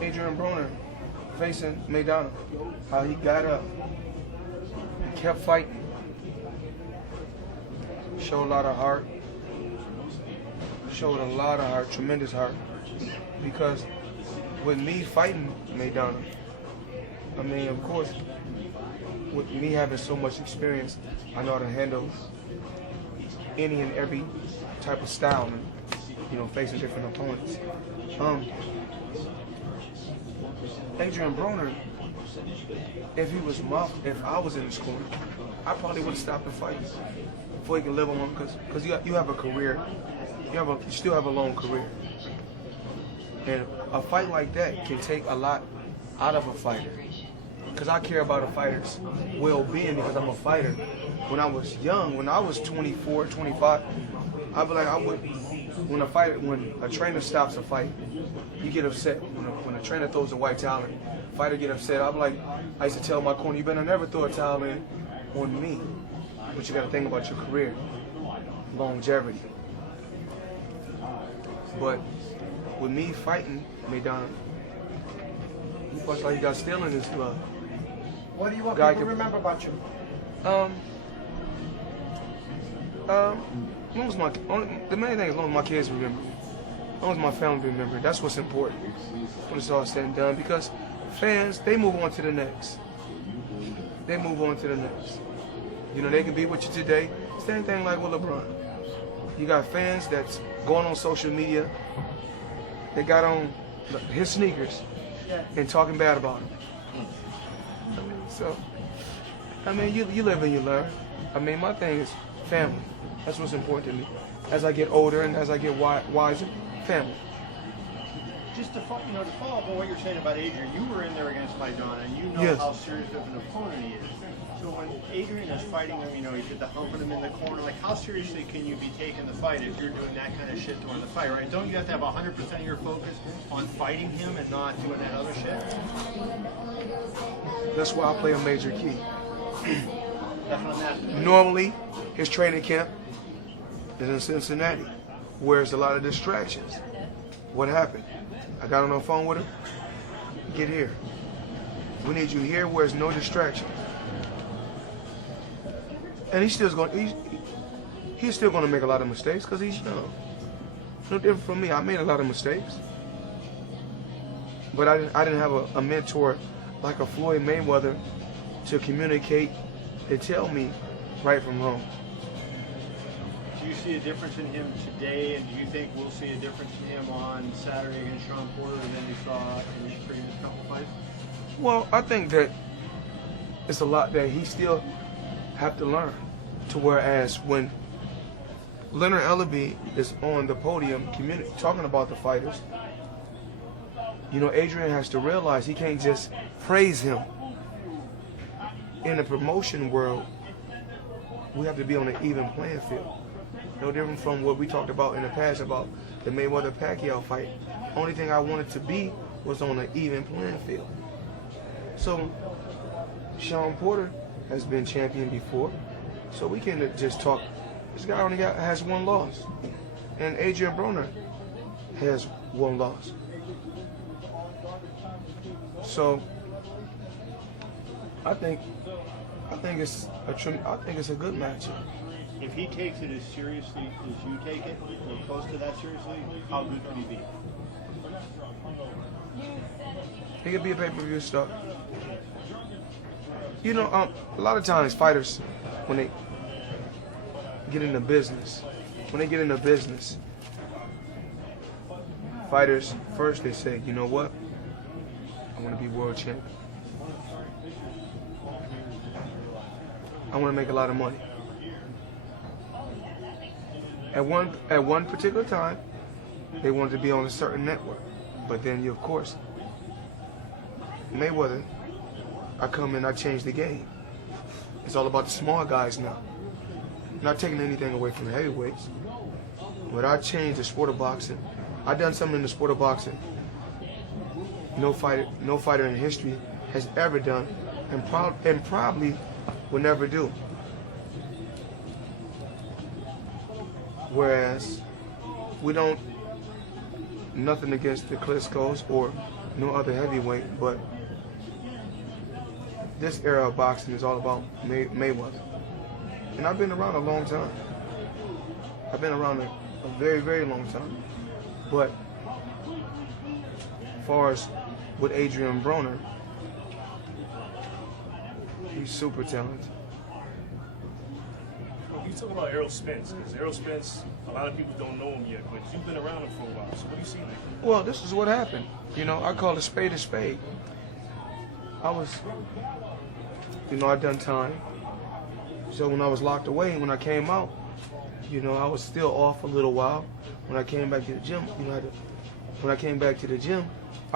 Adrian Broner facing Maidana, how he got up, kept fighting, showed a lot of heart, tremendous heart, because with me fighting Maidana, I mean, of course, with me having so much experience, I know how to handle any and every type of style, and, you know, facing different opponents. Adrian Broner, if I was in his corner, I probably would have stopped the fight before he can live on, because you have a career, you still have a long career, and a fight like that can take a lot out of a fighter. Because I care about a fighter's well-being, because I'm a fighter. When I was young, when I was 24, 25, I'd be like, when a trainer stops a fight, you get upset. When a trainer throws a white towel in, fighter get upset. I'm like, I used to tell my corner, you better never throw a towel in on me. But you got to think about your career, longevity. But with me fighting Maidana, he looks like he got steel in his blood. What do you want people to remember about you? The main thing is, as long as my kids remember, as long as my family remember, that's what's important when it's all said and done. Because fans, they move on to the next. They move on to the next. You know, they can be with you today. Same thing like with LeBron. You got fans that's going on social media. They got on his sneakers and talking bad about him. So, I mean, you live and you learn. I mean, my thing is family. That's what's important to me. As I get older and as I get wiser, family. Just to follow up on what you're saying about Adrian, you were in there against Maidana, and you know Yes. how serious of an opponent he is. So when Adrian is fighting him, he did the humping him in the corner. Like, how seriously can you be taking the fight if you're doing that kind of shit during the fight, right? Don't you have to have 100% of your focus on fighting him and not doing that other shit? That's why I play a major key. That's what I'm asking. Normally, his training camp is in Cincinnati, where there's a lot of distractions. What happened? I got on the phone with him. Get here. We need you here where there's no distraction. And he's still going to make a lot of mistakes because he's young. No different from me. I made a lot of mistakes. But I didn't have a mentor like a Floyd Mayweather to communicate and tell me right from wrong. Do you see a difference in him today, and do you think we'll see a difference in him on Saturday against Sean Porter than we saw in his previous couple fights? Well, I think that it's a lot that he still have to learn. To whereas when Leonard Ellaby is on the podium talking about the fighters, Adrian has to realize he can't just praise him. In the promotion world, we have to be on an even playing field. No different from what we talked about in the past about the Mayweather-Pacquiao fight. Only thing I wanted to be was on an even playing field. So, Sean Porter has been champion before, so we can just talk. This guy only has one loss, and Adrian Broner has one loss. So, I think it's a good matchup. If he takes it as seriously as you take it, or close to that seriously, how good can he be? He could be a pay-per-view star. A lot of times fighters, when they get into business, fighters first they say, you know what? I want to be world champion. I want to make a lot of money. At one particular time, they wanted to be on a certain network, but then of course, Mayweather, I come in, I change the game. It's all about the small guys now. Not taking anything away from the heavyweights, but I changed the sport of boxing. I done something in the sport of boxing no fighter in history has ever done, and probably will never do. Whereas we don't, nothing against the Klitschko's or no other heavyweight, but this era of boxing is all about Mayweather. And I've been around a long time. I've been around a very, very long time. But as far as with Adrian Broner, he's super talented. You talk about Errol Spence, because Errol Spence, a lot of people don't know him yet, but you've been around him for a while. So what do you see there? Well, this is what happened. You know, I call a spade a spade. I was, you know, I done time. So when I was locked away, when I came out, you know, I was still off a little while. When I came back to the gym, you know, when I came back to the gym,